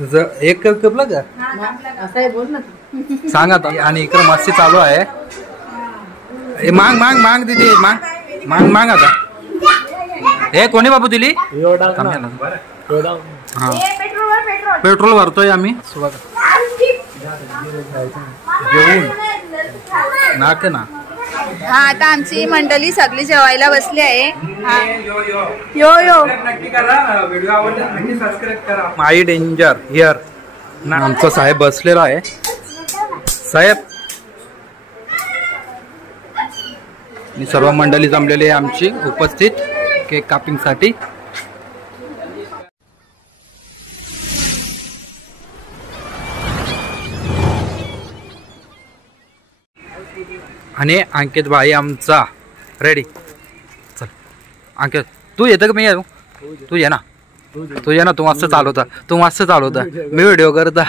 एक कपला का असं आहे बोल ना सांग आता. आणि इकडे मस्ती चालू आहे. मांग मांग मांग दिदी मांग मांग मांग आता. हे कोणी बाबू दिली. हा पेट्रोल भरतोय आम्ही घेऊन नाक ना. हा आता आमची मंडळी सगळी जेवायला बसली आहे. यो यो माई डेंजर हिअर. आमचा साहेब बसलेला आहे. साहेब आणि सर्व मंडळी जमलेली आहे आमची उपस्थित केक कापिंग साठी. आणि अंकित भाई आमचा रेडी. चल अंकित तू येतं का मी येऊ. तू ये ना तू ये ना. तू मस्त चालवता तू मस्त चालवता. मी व्हिडिओ करता.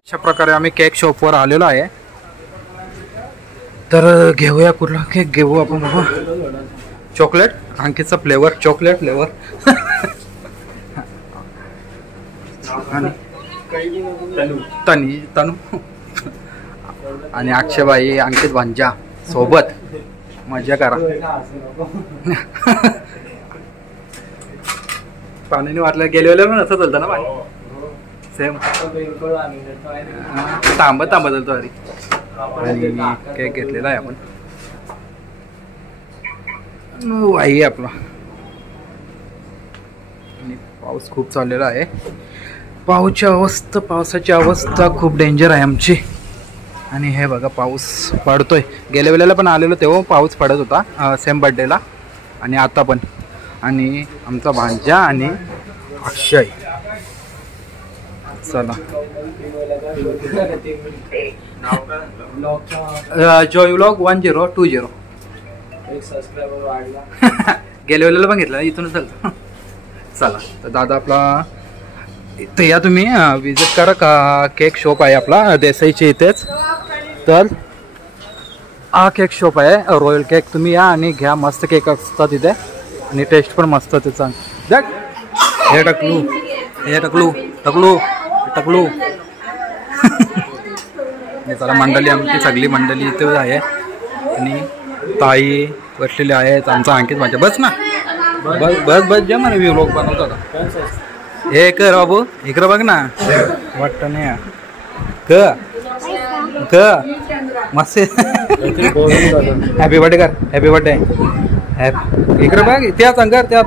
अशा प्रकारे आम्ही केक शॉपवर आलेलो आहे. तर घेऊया कुठला केक घेऊ आपण बाबा. चॉकलेट अंकितचा फ्लेवर चॉकलेट फ्लेवर. आणि तनू आणि अक्षयबाई अंकित भांजा सोबत मजा करा. पाण्याने वाटलं गेले पण असं चालतं ना बाई. सेम तांबत तांबत चालतो. अरे आणि केक घेतलेला आहे आपण. वाई आपला. आणि पाऊस खूप चाललेला आहे. पावसाची अवस्था खूप डेंजर आहे आमची. आणि हे बघा पाऊस पडतोय. गेल्या वेळेला पण आलेलो तेव्हा पाऊस पडत होता सेम बर्थडेला आणि आता पण. आणि आमचा भांजा आणि अक्षय. चला जॉय व्लॉग 1020. गेल्या वेळेला पण घेतला इथूनच चालतं. चला तर दादा आपला इथं या तुम्ही विजिट करा का. केक शॉप आहे आपला देसाईच्या इथेच. तर हा केक शॉप आहे रॉयल केक. तुम्ही या आणि घ्या. मस्त केक असतात इथे आणि टेस्ट पण मस्त त्याचा. हे टकलू हे टकलू टकलू टकलू. चला मंडळी आमची सगळी मंडळी इथे आहे. आणि ताई बसलेले आहेत. आमचा अंकित माझ्या बस ना बस बस बस जे मला व्लॉग बनवतो का. हे कर बाबू इकडं बघ ना. वाटतं नाही क मस्त. हॅपी बर्थडे कर. Happy birthday. इकडे बघ त्या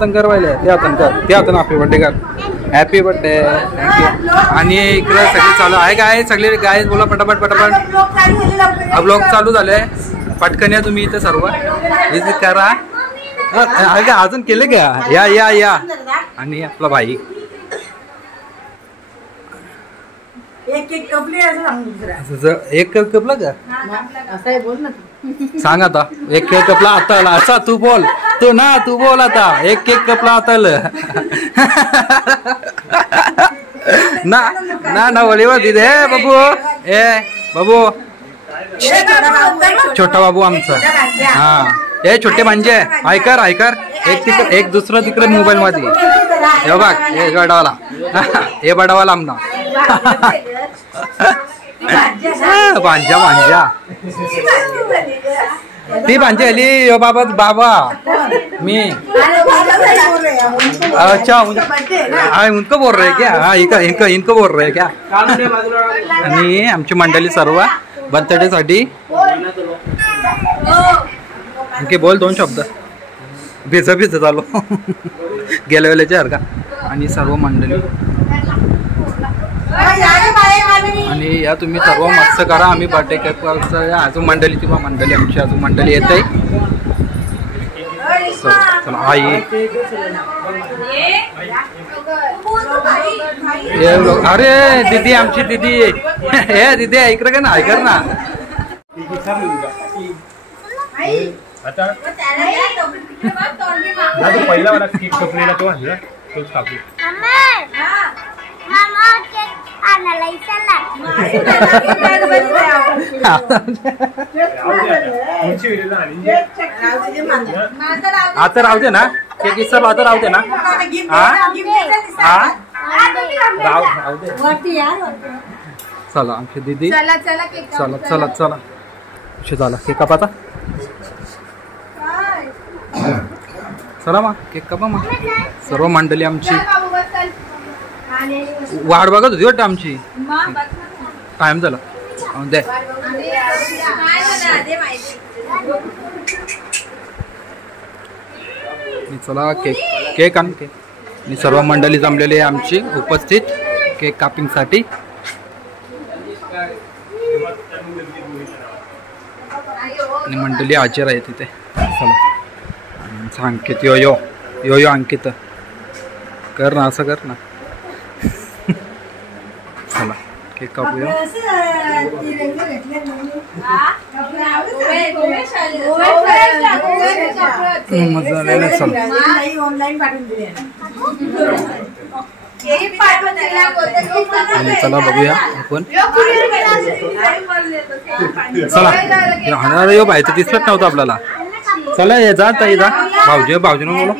तंकर वाहिले त्या हॅपी बर्थडे कर. Happy birthday thank you. आणि इकडे सगळे चालू आहे काय सगळे गाय बोला पटापट पटापट. ब्लॉग चालू झाले. पटकन या तुम्ही इथे सर्व विजिट करा. अजून केले का. या या या. आणि आपला भाई एक कपले असं सांग. एक कपला का असं आहे बोल ना सांग आता. एक केक कपला आता आला असा. तू बोल तू बोल आता. एक केक कपला आता ना वळीवर दिदे बाबू. ए बाबू छोटा बाबू आमचा. हा हे छोटे म्हणजे ऐकर एक दुसरं तिकडे मोबाईल मध्ये. हे बघ हे गडावाला हे बडावाला आमना. भांजा ती भांजी आली बाबा बाबा मी. अच्छा उनको बोल रहे क्या. हाँ इनको बोल रहे क्या. आणि आमची मंडळी सर्व बर्थडे साठी. बोल 2 शब्द. भिज चालू गेल्या वेळेच्या का. आणि सर्व मंडळी आणि या तुम्ही सर्व मस्त करा. आम्ही बर्थडे केक अजून मंडळी किंवा मंडळी आमची अजून मंडळी येत आहे. चला आई अरे दीदी आमची दीदी. हे दीदी ऐकर का ना ऐकर ना. पहिला वाला केक कपलेला तो आहे तोच कापू. उंची होईल आणि आता राहू दे ना ते किस्सा आता राहू दे ना राहू दे चला आमची दीदी चला चला केक चला चला चला झाला केक कापाचा चला मग केक कापा मग सर्व मंडळी आमची वाट बघत होती वाटतं आमची टाइम झाला दे चला केक केक आण केक आणि सर्व मंडळी जमलेली आहे आमची उपस्थित केक कापिंग साठी आणि मंडळी हजर आहे तिथे चला अंकित यो यो यो यो अंकित कर ना असं कर ना चला केक कापूया मजा आलेला चला ऑनलाईन पाठवून दिले आणि चला बघूया आपण चला हाणार यो बाहेर दिसत नव्हतं आपल्याला चला ये जा ताई जा भाऊजी भाऊजीनं बोला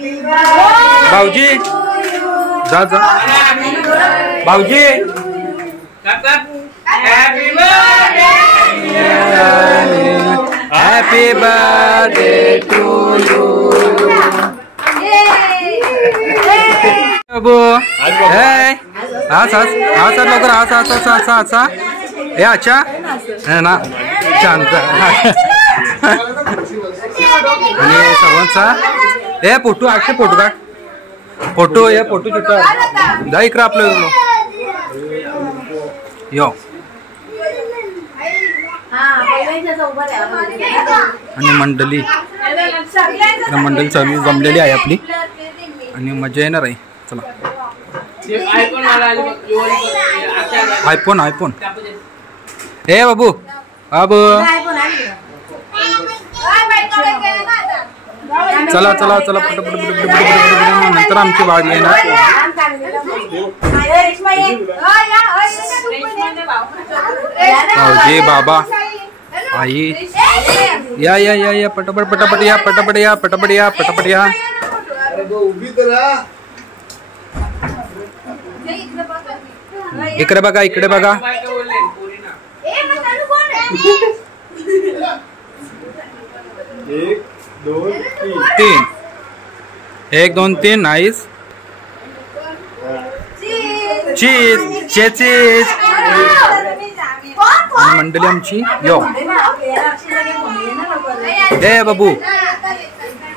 भाऊजी जा जा भाऊजी हॅपी बर्थडे टू यू बाबू आज लवकर आज हे अच्छा है ना छान आणि सर्वांचा हे फोटो आठशे फोटो काढ फोटो हे फोटो चित्र जा इकडं आपलं यो आणि मंडळी सर्व जमलेली आहे आपली आणि मजा येणार आहे चला आयफोन आयफोन हे बाबू बाबू चला चला चला पटपट नंतर आमची वाढ येणार भाऊजी बाबा आई या या या या पटापट पटापट या पटापट या पटापट या पटापट या इकडे बघा इकडे बघा 1 2 3 नाइस चीज चीज मंडळी आमची यो हे बाबू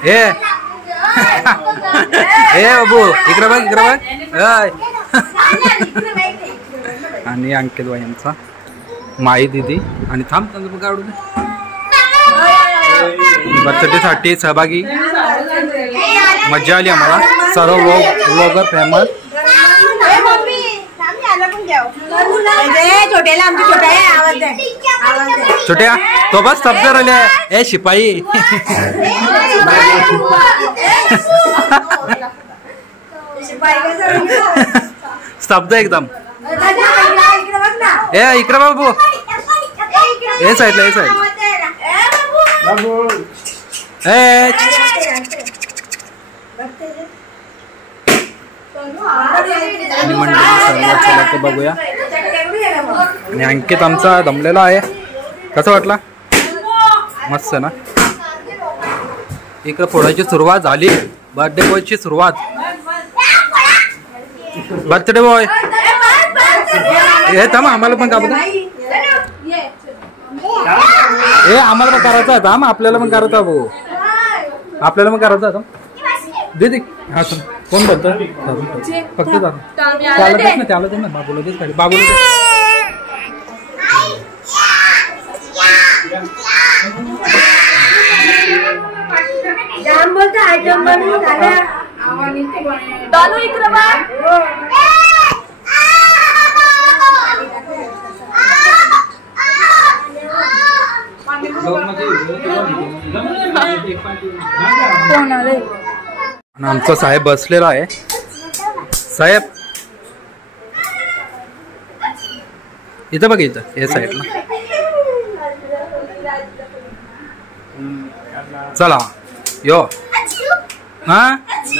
हे हे बाबू इकडे बघ आणि अंकित भाई यांचा माई दीदी आणि थांब काढू दे बर्थडे साठी सहभागी मजा आली आम्हाला सर्व व्लॉगर फेमस छोट्या तो बस स्तब्ध राहिले ए शिपाई स्तब्ध एकदम ए इकडे बाबू ए साईडला ए साईड आणि मंडळी सर्व बघूया आणि अंकित आमचा दमलेला आहे कसं वाटला मस्त ना इकडे फोडायची सुरुवात झाली बर्थडे बॉयची सुरुवात बर्थडे बॉय हे थांब आम्हाला पण कापू हे आम्हाला पण करायचं आहे थांब आपल्याला पण करायचं आहे भाऊ आपल्याला पण करायचं आहे दीदी हा सर कोण बोलतो फक्त त्याला दे ना बाबूला देच खाली बाबूला दे जाम बोलतो आयटम बनवून झाल्या दोनों इकडे बघ आमचा साहेब बसलेला आहे साहेब इथं बघ इथं या साईडला चला यो हा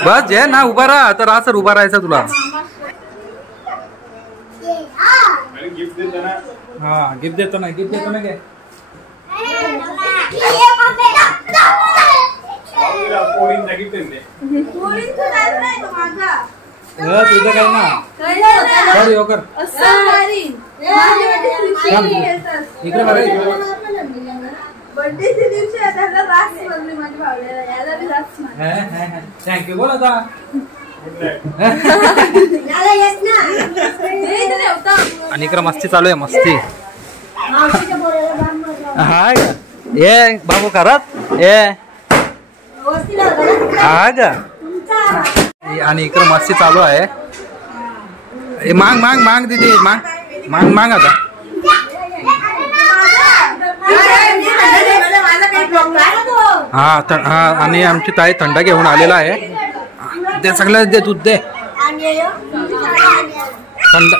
बस जे ना उभा राहा तर असं उभा राहायचं तुला. गिफ्ट देतो ना. हा गिफ्ट देतो ना गिफ्ट देतो ना घे. पोरींचा गिफ्ट दे. तुझं काय ना कर यो कर इकडे बघा. थँक्यू बोल आता. आणि इकडे मस्ती चालू आहे मस्ती. हा ये बाबू करत ये हा ग. आणि इकडे मस्ती चालू आहे. मांग मांग मांग दीदी मांग मांग मांग आता. हा हा आणि आमची ताई थंड घेऊन आलेला आहे. ते सगळं दे दूध दे.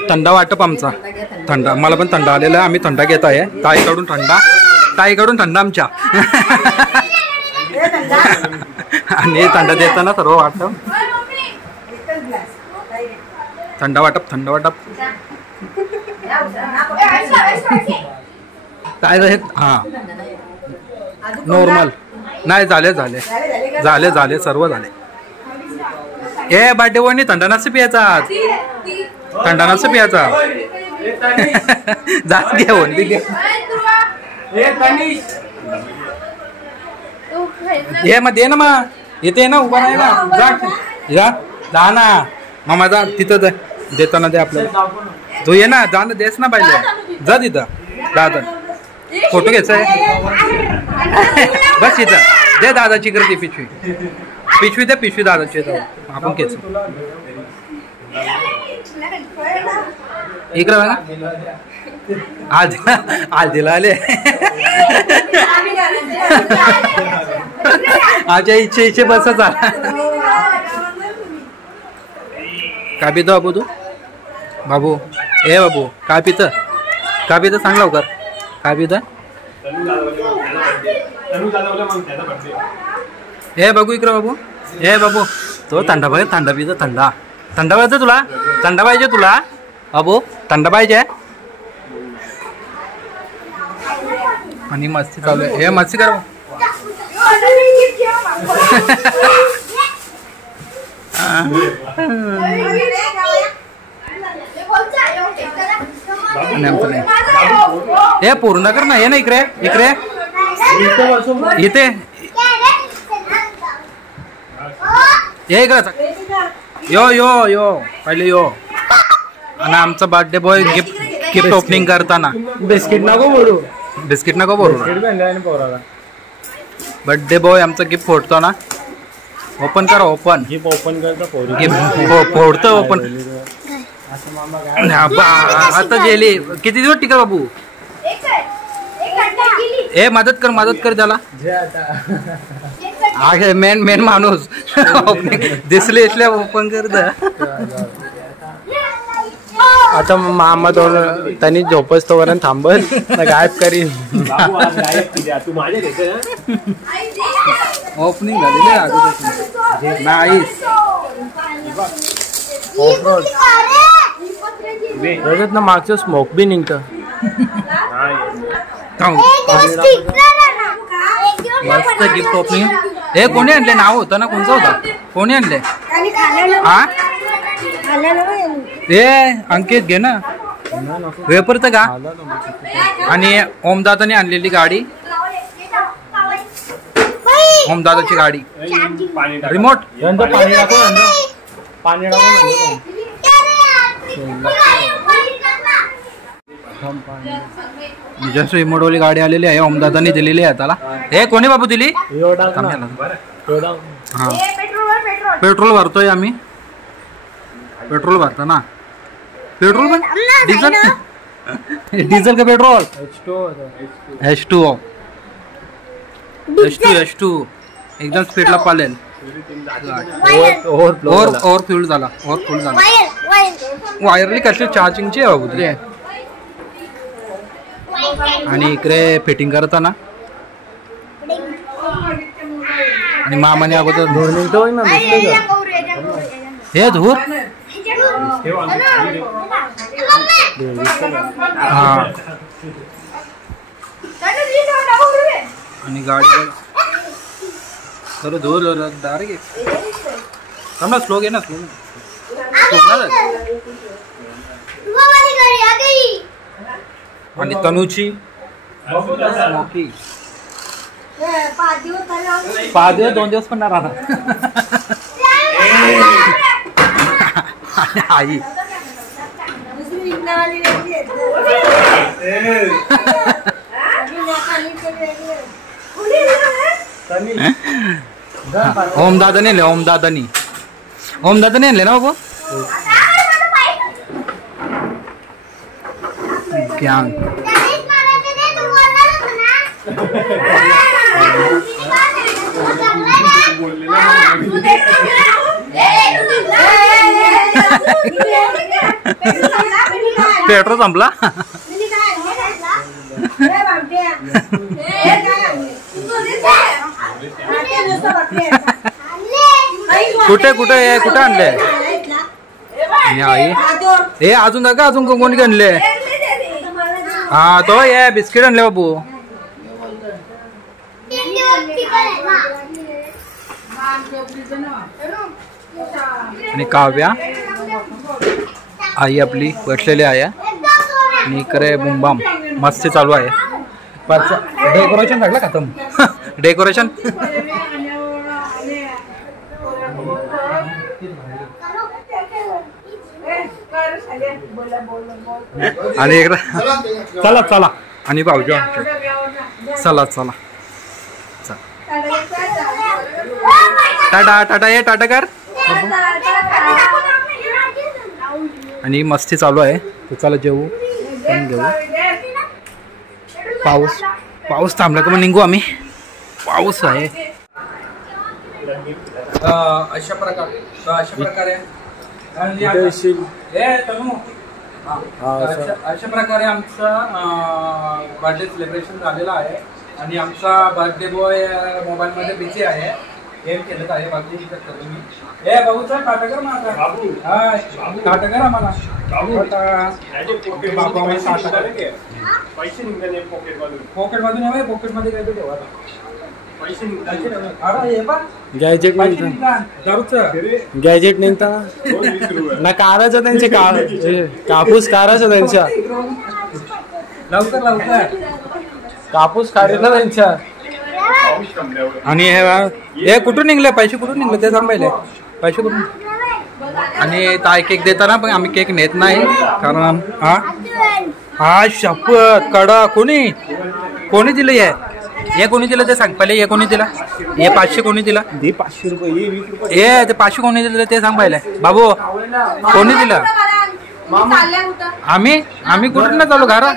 थंड वाटप आमचा थंड. मला पण थंड आलेला आहे. आम्ही थंड घेत आहे ताईकडून थंड आमच्या. आणि थंड देताना सर्व वाटप थंड वाटप काय हा नॉर्मल नाही. झाले सर्व झाले. ए बर्थडे बॉयनी थंड नसं पियाचा जा घेऊन ये मग दे ना मग येते ना उभा राही ना जा ना मग माझा तिथं देताना दे आपल्याला. तू ये ना जा ना देस ना पाहिजे जा तिथं दादा फोटो घ्यायचा आहे बस तिथं दे दादाची इकडे पिशवी दे पिशवी दादाची आपण घ्यायचं इकडे बघा. आज दिला आले आजच्या इच्छे बसच आला. काय पितो बाबू तू बाबू ए बाबू काय पितं सांग लवकर काय पितं. हे बघू इकडे बाबू हे बाबू तो थंडा पाहिजे थंडा पितो थंडा पाहिजे तुला बाबू थंडा पाहिजे. आणि मस्ती चालू आहे. हे मस्ती कर हे पूर्ण कर ना. हे ना इकडे इथे ये इकडे यो पहिले यो. आणि आमचा बर्थडे बॉय गिफ्ट ओपनिंग करताना बिस्किट नको बोलू बर्थडे बॉय आमचा गिफ्ट फोडतो ना. ओपन करा गिफ्ट फोडतो ओपन. आता गेली किती दिवस टिका बाबू. ए मदत कर त्याला. मेन माणूस दिसले इथल्या ओपन करत. आता मामा त्यांनी झोपस तो वरण थांबल गायब करीन. ओपनिंग झालेली नाईस. ना मागचं स्मोक बी निघतं. मस्त गिफ्ट ओपनिंग. हे कोणी आणले नाव होतं ना कोणचं होतं कोणी आणले हा हे अंकित घे ना वेपरचं का. आणि ओमदादाने आणलेली गाडी ओमदादाची गाडी रिमोट पाणी जस्ट रिमोटवाली गाडी आलेली आहे. ओमदादानी दिलेली आहे त्याला. हे कोणी बाबू दिली. हा पेट्रोल भरतोय आम्ही. पेट्रोल भरतो ना. पेट्रोल पण डिझेल का पेट्रोल H2O एकदम स्पीडला पालेल. ओव्हर फ्यूल झाला वायरली कशी चार्जिंगची आहे बाबू तुझे. आणि इकडे फिटिंग करताना आणि मामाने अगोदर धूर निघतो ना दिसतोय का? हे धूर हा आणि गाडी तर धूर डायरेक्ट समजा स्लो घे ना स्लो आणि तनूची स्मोकी 5 दिवस 2 दिवस पण नाही राहणार आई ओम दादा नेले ओम दादानी नेले ना बाबू क्या पेट्रोल संपला कुठे कुठे कुठे आणले आई हे अजून का अजून कोणी आणले हा तो ये बिस्किट आणले बाबू आणि काव्या आई आपली बसलेली आहे आणि इकडे बुमबाम मस्त चालू आहे डेकोरेशन झालं का तुम डेकोरेशन आणि इकडे चला चला आणि भाऊजी चला चला टाटा टाटा ये टाटा कर आणि मस्ती चालू आहे तर चला जेवू पण घेऊ पाऊस थांबला तर मग निघू आम्ही पाऊस आहे अशा प्रकारे अशा प्रकारे आमचा बर्थडे सेलिब्रेशन झालेला आहे आणि आमचा बर्थडे बॉय मोबाईल मध्ये बिझी आहे गेम खेळत आहे बाकी तुम्ही ए बाबू चल टाटा कर मला बाबू हाय टाटा कर आम्हाला पैसे निघाले पॉकेट मधून पॉकेट मध्ये काय ठेवा पैसे निघाले गॅजेट गॅजेट निघता ना काराचं त्यांचे कापूस काराचं त्यांच्या लवकर कापूस काढेल ना त्यांच्या आणि हे कुठून निघले पैसे कुठून निघले ते सांग पहिले पैसे कुठून आणि ताई केक देताना पण आम्ही केक नेत नाही कारण हा शपथ कडा कोणी दिलं हे कोणी दिलं ते सांग पहिले हे कोणी दिला हे 500 कोणी दिला 500 रुपये 20 रुपये हे ते 500 कोणी दिलं ते सांग पहिले बाबू कोणी दिलं आम्ही कुठून ना चालू घरा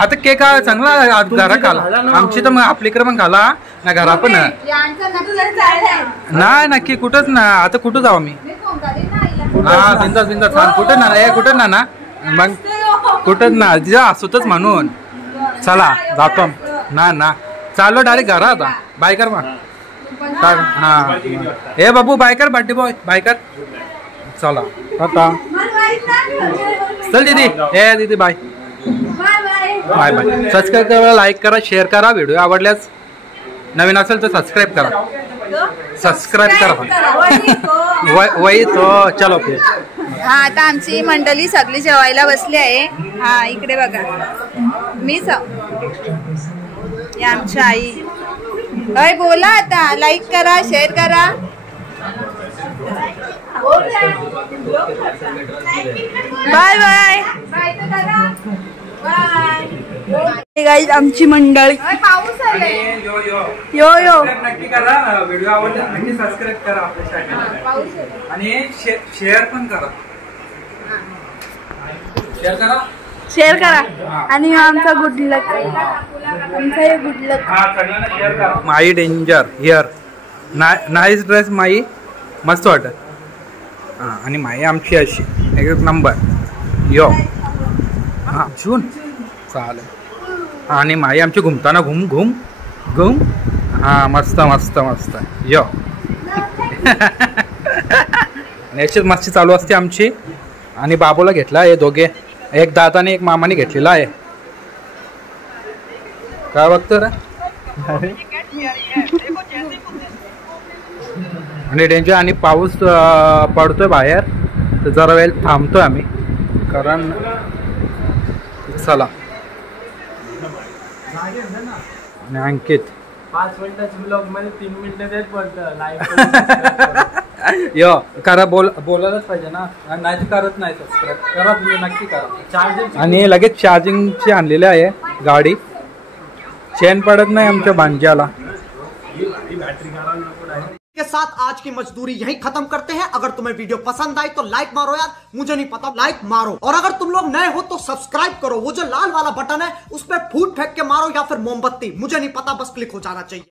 आता केक चांगला घरा खाला आमची तर मग आपलीकडे पण खाला ना घरा पण नाही नक्की कुठंच ना आता कुठं जाऊ आम्ही हा बिंदास सांग कुठं ना हे कुठं ना मग कुठंच ना जा असतच म्हणून चला जातो ना चालो डायरेक्ट घरा आता बायकर मग हा हे बाबू बायकर बर्थडे बॉय बायकर चला आता चल दीदी हे दीदी बाय बाय बाय सबस्क्राईब करा लाईक करा शेअर करा व्हिडिओ आवडल्यास नवीन असेल तर सबस्क्राईब करा वही तो चलो हा आता आमची मंडळी सगळी जेवायला बसली आहे हा इकडे बघा मीच आमची आई अय बोला आता लाईक करा शेअर करा बाय बाय गाईज आमची मंडळी पाऊस आले यो नक्की करा व्हिडिओ आवडला नक्की सबस्क्राईब करा आपल्या चॅनलला आणि शेअर पण करा शेअर करा आणि आमचा गुड लक आमचा गुड लक माई डेंजर हिअर नाईस ड्रेस माई मस्त वाटत आणि माई आमची अशी एक नंबर यो हा जून चालेल आणि माई आमची घुमताना घुम हा मस्त मस्त मस्त यो. याची मस्ती चालू असते आमची. आणि बाबूला घेतला हे दोघे, एक दादाने एक मामाने घेतलेला आहे. काय बघतो रे. आणि डेंजर आणि पाऊस पडतोय बाहेर, तर जरा वेळ थांबतोय आम्ही कारण चला. आणि अंकित 5 मिनिटाच्या ब्लॉग मध्ये 3 मिनिटं देत पडतं लाईव्ह. यो करा, बोलायलाच पाहिजे ना, नाही तर करत नाही. सबस्क्राईब करा तुम्ही, नक्की करा. चार्जिंग आणि लगेच चार्जिंगची आणलेली आहे गाडी. चेन पडत नाही आमच्या भांज्याला. के साथ आज की मजदूरी यहीं खत्म करते हैं। अगर तुम्हें वीडियो पसंद आई तो लाइक मारो यार, मुझे नहीं पता, लाइक मारो। और अगर तुम लोग नए हो तो सब्सक्राइब करो, वो जो लाल वाला बटन है उस पर फूट फेंक के मारो या फिर मोमबत्ती, मुझे नहीं पता, बस क्लिक हो जाना चाहिए।